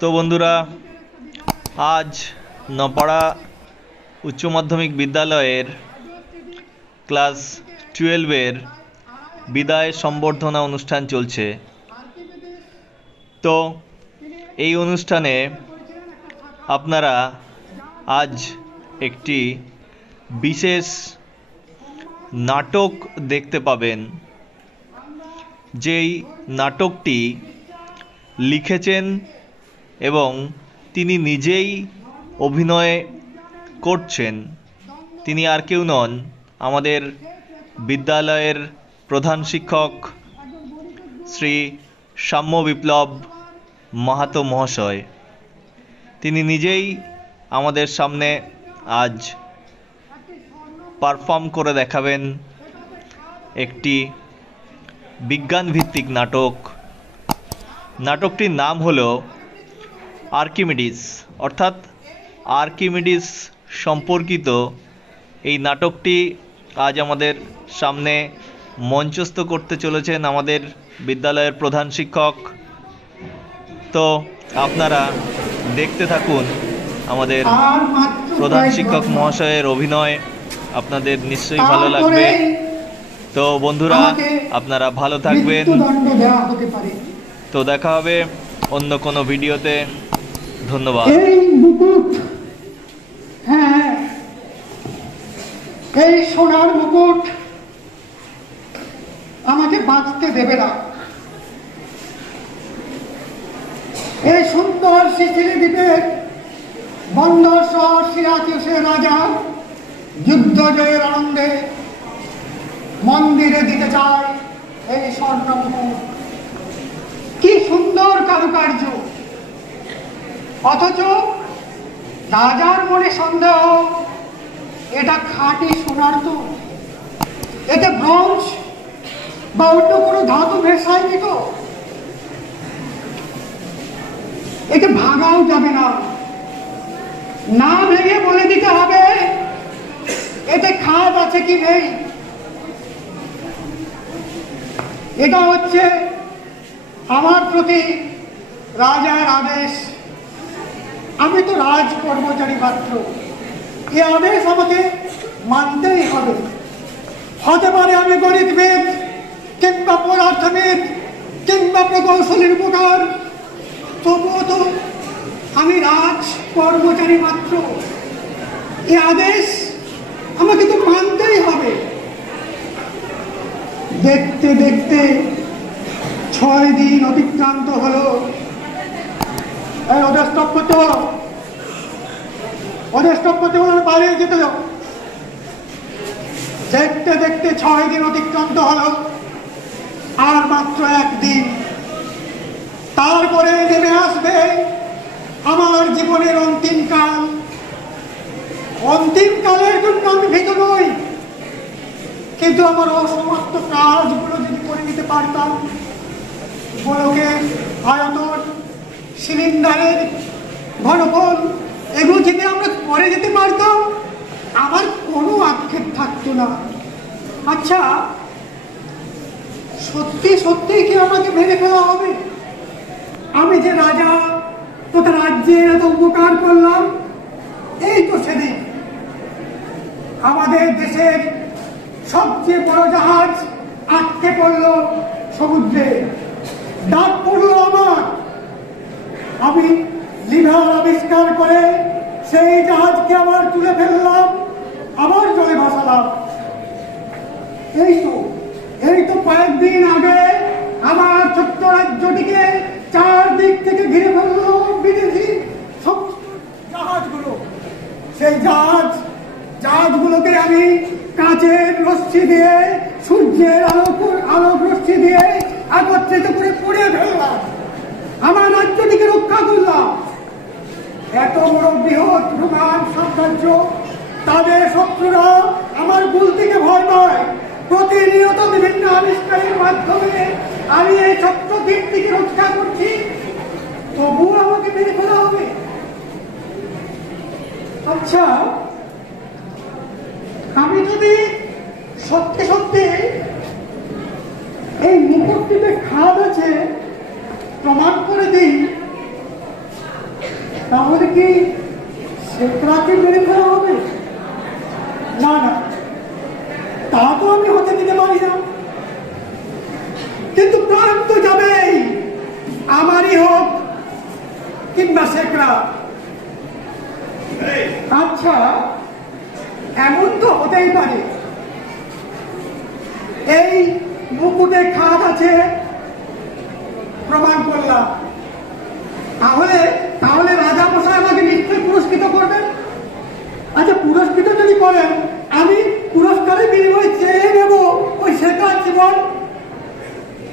তো বন্ধুরা, আজ নপাড়া উচ্চ মাধ্যমিক বিদ্যালয়ের ক্লাস 12-এর বিদায় সম্বর্ধনা অনুষ্ঠান চলছে। তো এই অনুষ্ঠানে আপনারা আজ একটি বিশেষ নাটক দেখতে পাবেন। যেই নাটকটি লিখেছেন এবং তিনি নিজেই অভিনয় করছেন, তিনি আর কেউ নন, আমাদের বিদ্যালয়ের প্রধান শিক্ষক শ্রী সাম্য বিপ্লব মাহাতো মহাশয়। তিনি নিজেই আমাদের সামনে আজ পারফর্ম করে দেখাবেন একটি বিজ্ঞানভিত্তিক নাটক। নাটকটির নাম হলো আর্কিমিডিস, অর্থাৎ আর্কিমিডিস সম্পর্কিত এই নাটকটি আজ আমাদের সামনে মঞ্চস্থ করতে চলেছেন আমাদের বিদ্যালয়ের প্রধান শিক্ষক। তো আপনারা দেখতে থাকুন আমাদের প্রধান শিক্ষক মহাশয়ের অভিনয়, আপনাদের নিশ্চয়ই ভালো লাগবে। তো বন্ধুরা, আপনারা ভালো থাকবেন। তো দেখা হবে অন্য কোনো ভিডিওতে। ধন্যবাদ। এই মুকুট, হ্যাঁ, এই সোনার মুকুট আমাকে বাঁচতে দেবে না। এই সুন্দর সিসিলি দ্বীপের বন্দর শহর সিরাকিউসের রাজা যুদ্ধ জয়ের আনন্দে মন্দিরে দিতে চায় এই স্বর্ণ মুকুট। কি সুন্দর কারুকার্য! অথচ রাজার মনে সন্দেহ, এটা খাঁটি সোনার তো, এতে ব্রোঞ্জ বা অন্য কোনো ধাতু মেশায়নি তো, একে ভাঙাও যাবে না। না ভেঙে বলে দিতে হবে এতে খাদ আছে কি নেই। এটা হচ্ছে আমার প্রতি রাজার আদেশ। আমি তো রাজ কর্মচারী মাত্র, এই আদেশ আমাকে মানতেই হবে। হতে পারে আমি গণিতবিদ কিংবা পদার্থবিদ কিংবা প্রকৌশলীর উপকার, তবুও তো আমি রাজ কর্মচারী মাত্র। এই আদেশ আমাকে তো মানতেই হবে। দেখতে দেখতে 6 দিন অতিক্রান্ত হলো। ওদের স্টপ করতে বলো, ওদের স্টপ করতে বলো, বাইরে যেতে দাও। দেখতে দেখতে 6 দিন অতিক্রান্ত হলো, আর মাত্র 1 দিন। তারপরে নেমে আসবে আমার জীবনের অন্তিম কাল। অন্তিম কালের জন্য আমি ভীত নই, কিন্তু আমার অসমাপ্ত কাজগুলো যদি করে দিতে পারতাম, গোলকের আয়তন, সিলিন্ডারের ঘনফল, এগুলো যদি আমরা করে যেতে পারতাম, আমার কোনো আক্ষেপ থাকতো না। আচ্ছা, সত্যি সত্যি কি আমাকে মেরে ফেলা হবে? আমি যে রাজা, তোতা রাজ্যের এত উপকার করলাম, এই তো সেদিন আমাদের দেশের সবচেয়ে বড় জাহাজ আটকে পড়লো সমুদ্রে। ডাক পড়লো আমার, আমি লিভার আবিষ্কার করে সেই জাহাজকে আবার তুলে ফেললাম, আবার জলে ভাসালাম। এই তো কয়েকদিন আগে আমার ছোট্ট রাজ্যটিকে 4 দিক থেকে ঘিরে ফেললো বিদেশি সমস্ত জাহাজগুলো। সেই জাহাজগুলোকে আমি কাঁচের রশ্মি দিয়ে, সূর্যের আলোক রশ্মি দিয়ে একত্রিত করে পুড়িয়ে ফেললাম, আমার রাজ্যটিকে রক্ষা করলাম। এত বড় বৃহৎ রোমান সাম্রাজ্য, তাদের শত্রুরা আমার বুদ্ধিকে ভয় পায়। প্রতিনিয়ত বিভিন্ন আবিষ্কারের মাধ্যমে আমি এই ছোট্ট দ্বীপটিকে রক্ষা করছি, তবুও আমাকে মেরে ফেলা হবে। আচ্ছা, আমি যদি সত্যি সত্যি এই মুকুটটিতে খাদ আছে প্রমাণ করে দিই, তাহলে কি শেখরাকে মেরে ফেলা হবে? না না, তা তো আমি হতে দিতে পারি না। কিন্তু প্রাণ তো যাবেই, আমারই হোক কিংবা শেখরা। আচ্ছা, এমন তো হতেই পারে এই মুকুটে খাত আছে, প্রমাণ করলাম, তাহলে তাহলে রাজা মশাই আমাকে নিশ্চয়ই পুরস্কৃত করবেন। আচ্ছা, পুরস্কৃত যদি করেন, আমি পুরস্কারের বিনিময়ে চেয়ে নেব ওই শেখার জীবন।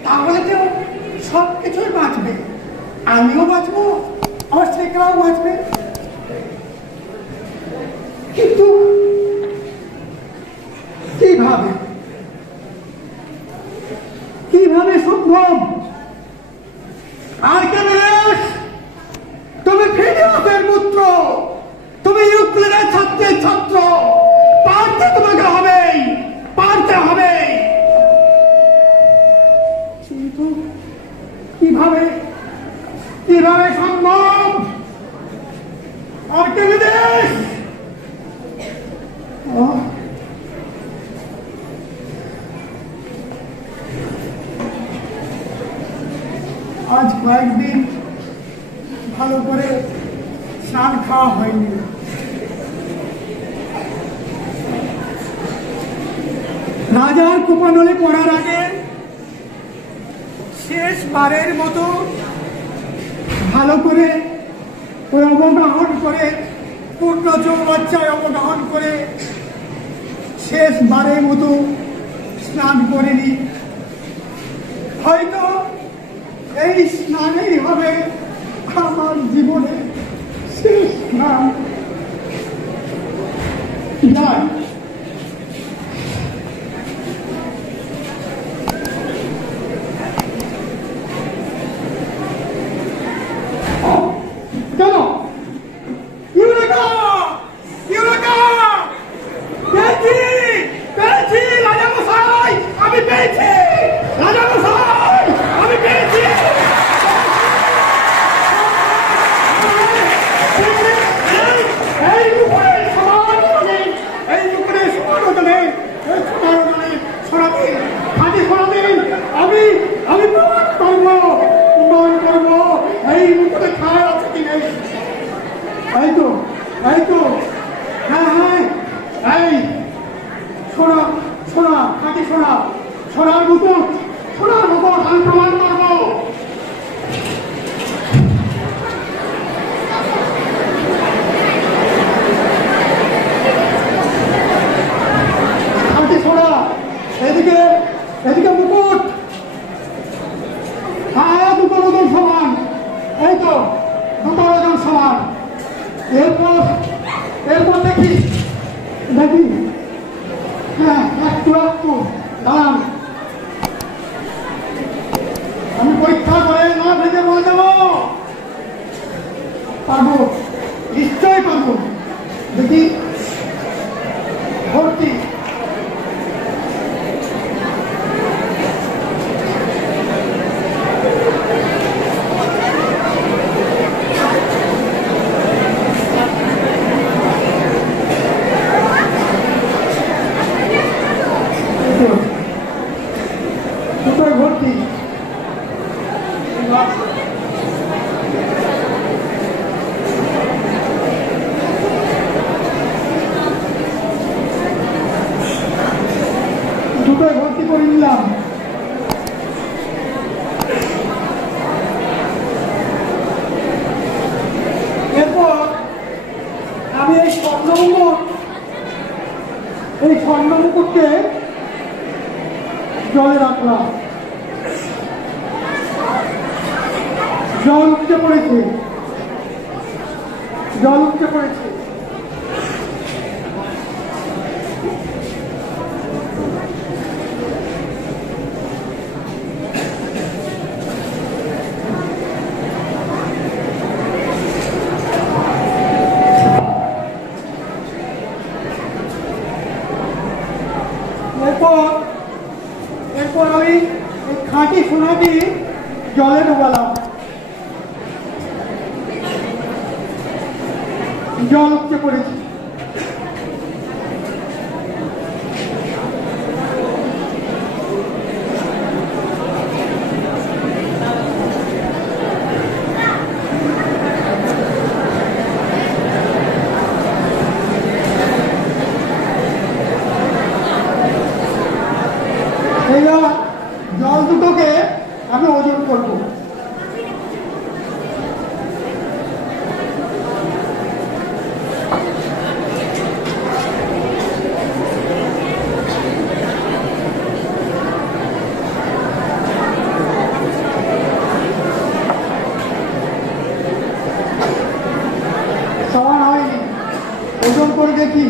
তাহলে তো সব কিছুই বাঁচবে, আমিও বাঁচবো, আমার শেখরাও বাঁচবে। কিন্তু কিভাবে কিভাবে সম্ভব? আর্কিমিডিস, তুমি ফিলিয়াসের পুত্র, তুমি ইউক্লিডের ছাত্রের ছাত্র, পারতে তোমাকে হবেই, পারতে হবে। কিন্তু কিভাবে কিভাবে সম্ভব? আর্কিমিডিস, আজ কয়েকদিন ভালো করে স্নান খাওয়া হয়নি। রাজার কুপানলে পড়ার আগে শেষবারের মতো ভালো করে অবগাহন করে, পূর্ণ চৌবাচ্চায় অবগাহন করে শেষবারের মতো স্নান করে নি। হয়তো এই স্নানেই হবে আমার জীবনে শেষ স্নান। যাই, চলো। ইউরেকা, ইউরেকা, পেয়েছি, পেয়েছি রাজামশাই, আমি পেয়েছি, রাজামশাই, আমি পেয়েছি। এই মুখের সমান ওজনে, এই মুখের সমান ওজনে, এই সমান ওজনে সরাতে, খাঁটি সরাতে আমি আমি প্রমাণ করবো, প্রমাণ করবো এই মুখে খায় আছে কি নেই। এই তো, এই তো, হ্যাঁ হ্যাঁ, এই সোনা, সোনা, খাঁটি সোনা, সোনার মুকুট, সোনার মুকুট, আমি প্রমাণ করবো। খাঁটি সোনা, এদিকে এদিকে মুকুট, হ্যাঁ দুটো ওজন সমান, এই তো দুটো ওজন সমান। এরপর এরপর দেখি দেখি, হ্যাঁ একটু একটু দাঁড়ান, আমি পরীক্ষা করে না ভেজে বলে দেবো। পারবো, নিশ্চয়ই পারবো। দেখি ভর্তি, দুটোই ভর্তি। দুটোই ভর্তি করে নিলাম। এরপর আমি এই স্বর্ণ মুকুটকে জলে রাখলাম। জল উঠতে পড়েছে, জল উঠতে পড়েছে। এরপর আমি খাঁটি সোনাটি জলে ডোবালাম। জল উপচে পড়েছে। এইবার জল দুটোকে আমি ওজন করবো। সমান হয়নি, ওজন করে দেখি,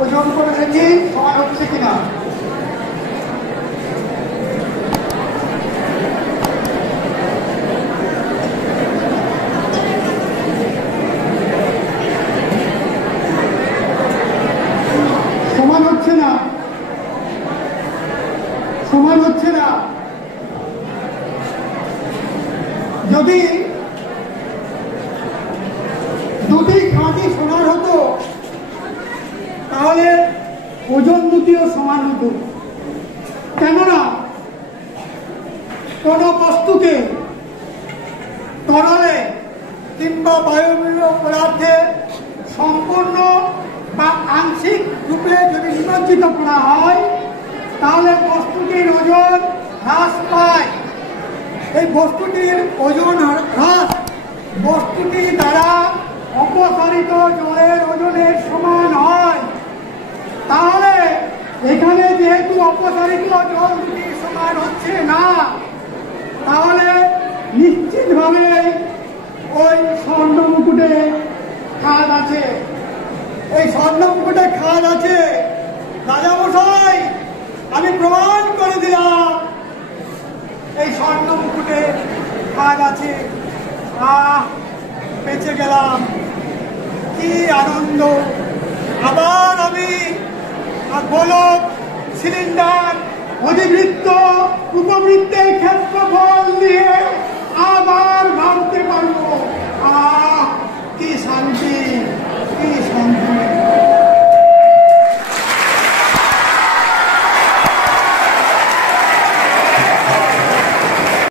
ওজন করে দেখি সমান হচ্ছে কিনা। সমান হচ্ছে না, সমান হচ্ছে না। যদি দুটি খাঁটি সমান হতো তাহলে ওজন দুটিও সমান হতো। কেননা কোন বস্তুকে তরলে কিংবা বায়বীয় পদার্থে সম্পূর্ণ বা আংশিক রূপে যদি নিমজ্জিত করা হয় তাহলে বস্তুটির ওজন হ্রাস পায়। এই বস্তুটির ওজন হ্রাস বস্তুটি দ্বারা অপসারিত জলের ওজনের সমান হয়। তাহলে এখানে যেহেতু অপসারিত জল দুটি সমান হচ্ছে না, তাহলে নিশ্চিতভাবে ওই স্বর্ণ মুকুটে খাদ আছে। এই স্বর্ণ মুকুটে খাদ আছে। রাজামশাই, আমি প্রমাণ করে দিলাম এই স্বর্ণ মুকুটে খাদ আছে। বেঁচে গেলাম, কি আনন্দ। আবার আমি গোলক, সিলিন্ডার, অধিবৃত্ত, উপবৃত্তের ক্ষেত্রফল দিয়ে আবার ভাবতে পারবো।